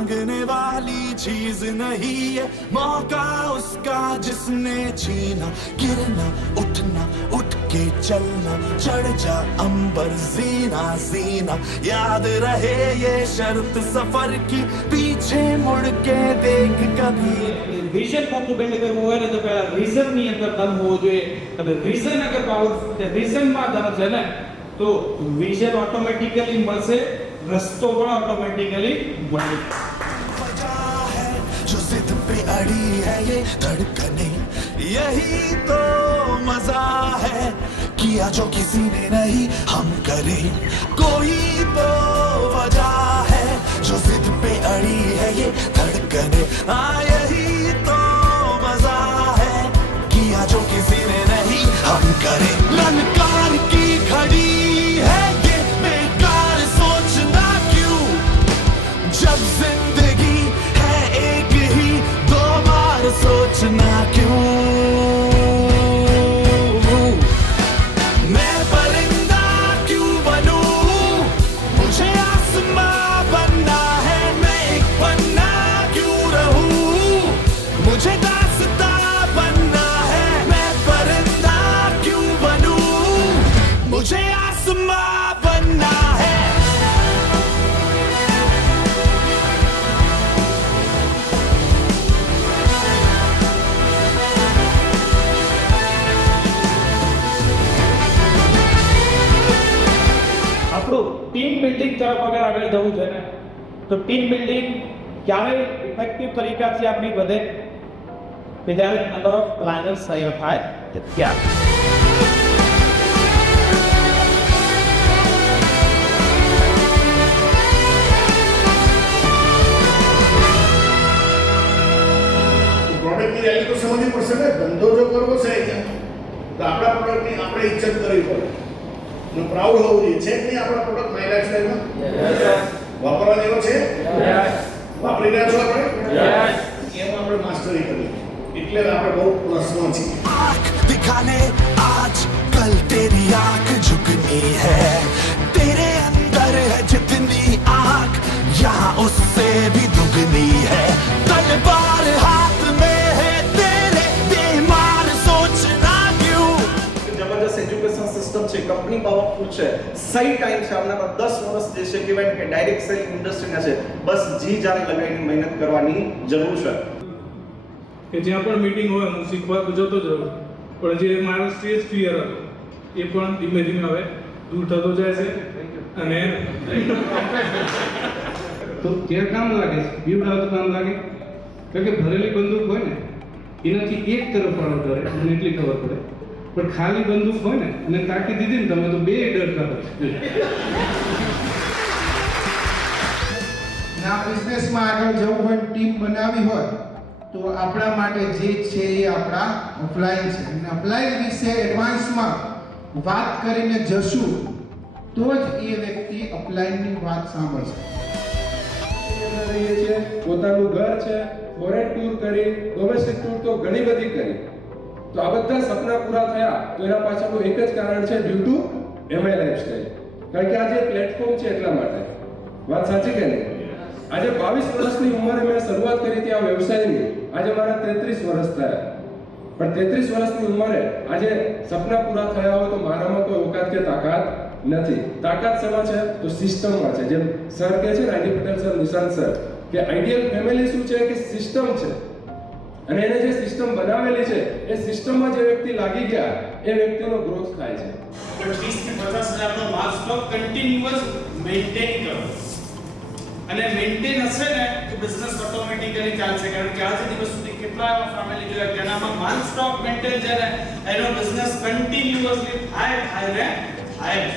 मांगने वाली चीज नहीं है, मौका उसका जिसने छीना। गिरना उठना उठ के चलना, चढ़ जा अंबर जीना जीना। याद रहे ये शर्त सफर की, पीछे मुड़ के देख कभी। વિઝન મોટું બિલ્ડ કરવું હોય ને તો પહેલા રીઝન ની અંદર દમ હોવો જોઈએ. અને રીઝન અગર પાવરફુલ છે, રીઝન માં દમ છે ને તો વિઝન ઓટોમેટિકલી મળશે, રસ્તો પણ ઓટોમેટિકલી મળે. जो जिद पे अड़ी है ये धड़कने, यही तो मजा है। किया जो किसी ने नहीं हम करें, कोई तो वजह है। जो जिद पे अड़ी है ये धड़कने, यही तो मजा है। किया जो किसी ने नहीं हम करें। ललकार की घड़ी है ये बेकार, सोचना क्यों जब जिंदगी है एक ही, दो बार सोचना क्यों। मैं परिंदा क्यों बनूं, मुझे आसमां बनना है। मैं एक पन्ना क्यों रहूं, मुझे दास्तां बनना है। मैं परिंदा क्यों बनूं, मुझे आसमां बनना है। આપણું ટીમ બિલ્ડિંગ તરફ અગર આગળ જવું છે ને તો ટીમ બિલ્ડિંગ ક્યારે ઇફેક્ટિવ તરીકાથી આપણી વધે કે જ્યારે નંબર ઓફ પ્લાનર્સ તૈયાર થાય ત્યારે. પ્રોડક્ટની વેલ્યુ તો સમજવી પડશે ને. ધંધો જો કરવો છે તો આપણા પ્રોડક્ટની આપણે ઇજ્જત કરવી પડે, ને પ્રાઉડ હોવું જોઈએ. છે કે નહીં આપણા પ્રોડક્ટ માય લાઈફસ્ટાઈલમાં? વાપરવા જેવો છે? વાપરી રહ્યા છો આપણે? એમાં આપણે માસ્ટરી કરવી, એટલે આપણે બહુ પ્લસમાં છીએ. आँख दिखा ले आज कल, तेरी आँख झुकनी है। तेरे अंदर है जितनी आँख, यहाँ उससे भी दुगनी है। तलवार हाथ में है तेरे, बेमार सोचना क्यों। જબરદસ્ત એજ્યુકેશન સિસ્ટમ છે, કંપની પાવરફુલ છે, સહી ટાઈમ છે. આપણા 10 વર્ષ જે છે કહેવાય કે ડાયરેક્ટ સેલ ઇન્ડસ્ટ્રીના છે. બસ જી જાન લગાવીને મહેનત કરવાની જરૂર છે. કે જ્યાં પણ મીટિંગ હોય હું શીખવા તો જતો જ રહું, પણ જે મારો સ્ટેજ ફિયર હતો એ પણ ધીમે ધીમે હવે દૂર થતો જાય છે. અને તો ત્યાં કામ લાગે છે, બીવડાવ કામ લાગે. કારણ કે ભરેલી બંદૂક હોય ને એનાથી એક તરફ વાળો ડરે, મને એટલી ખબર પડે. પણ ખાલી બંદૂક હોય ને અને તાકી દીધી ને તમે તો બે ડરતા હોય. ના બિઝનેસમાં આગળ જવું હોય, ટીમ બનાવી હોય તો આપણા માટે જે છે એ આપણા અપલાઈન છે. અને અપલાઈન વિશે એડવાન્સમાં વાત કરીને જશું તો જ એ વ્યક્તિ અપલાઈનની વાત સાંભળશે. પોતાનું ઘર છે, ફોરેન ટૂર કરી, ડોમેસ્ટિક ટૂર તો ઘણી બધી કરી. તો આ બધા સપના પૂરા થયા તો એના પાછળનું એક જ કારણ છે, ડ્યુ ટુ એમઆઈ લાઈફસ્ટાઈલ. કારણ કે આ જે પ્લેટફોર્મ છે એટલા માટે. વાત સાચી કે નહીં? આજે 22 વર્ષની ઉંમરે મેં શરૂઆત કરી હતી આ વ્યવસાયની. આજે મારા 33 વર્ષ થયા. પણ 33 વર્ષની ઉંમરે આજે સપના પૂરા થયા હોય તો મારામાં કોઈ ઓકાત કે તાકાત નથી. તાકાત શેમાં છે? તો સિસ્ટમમાં છે. જેમ સર કહે છે ને, આઈડી પટેલ સર, નિશાંત સર, કે આઈડિયલ ફેમિલી શું છે કે સિસ્ટમ છે. અને એને જે સિસ્ટમ બનાવેલી છે એ સિસ્ટમમાં જે વ્યક્તિ લાગી ગયા એ વ્યક્તિનો ગ્રોથ થાય છે. 20 થી 50 હજારનો માલ સ્ટોક કન્ટિન્યુઅસ મેન્ટેન કરો. અને મેન્ટેન હશે ને તો બિઝનેસ ઓટોમેટિકલી ચાલશે. કારણ કે આજે દિવસ સુધી કેટલા એવા ફેમિલી જોયા જેનામાં માલ સ્ટોક મેન્ટેન છે ને એનો બિઝનેસ કન્ટિન્યુઅસલી થાય ને થાય.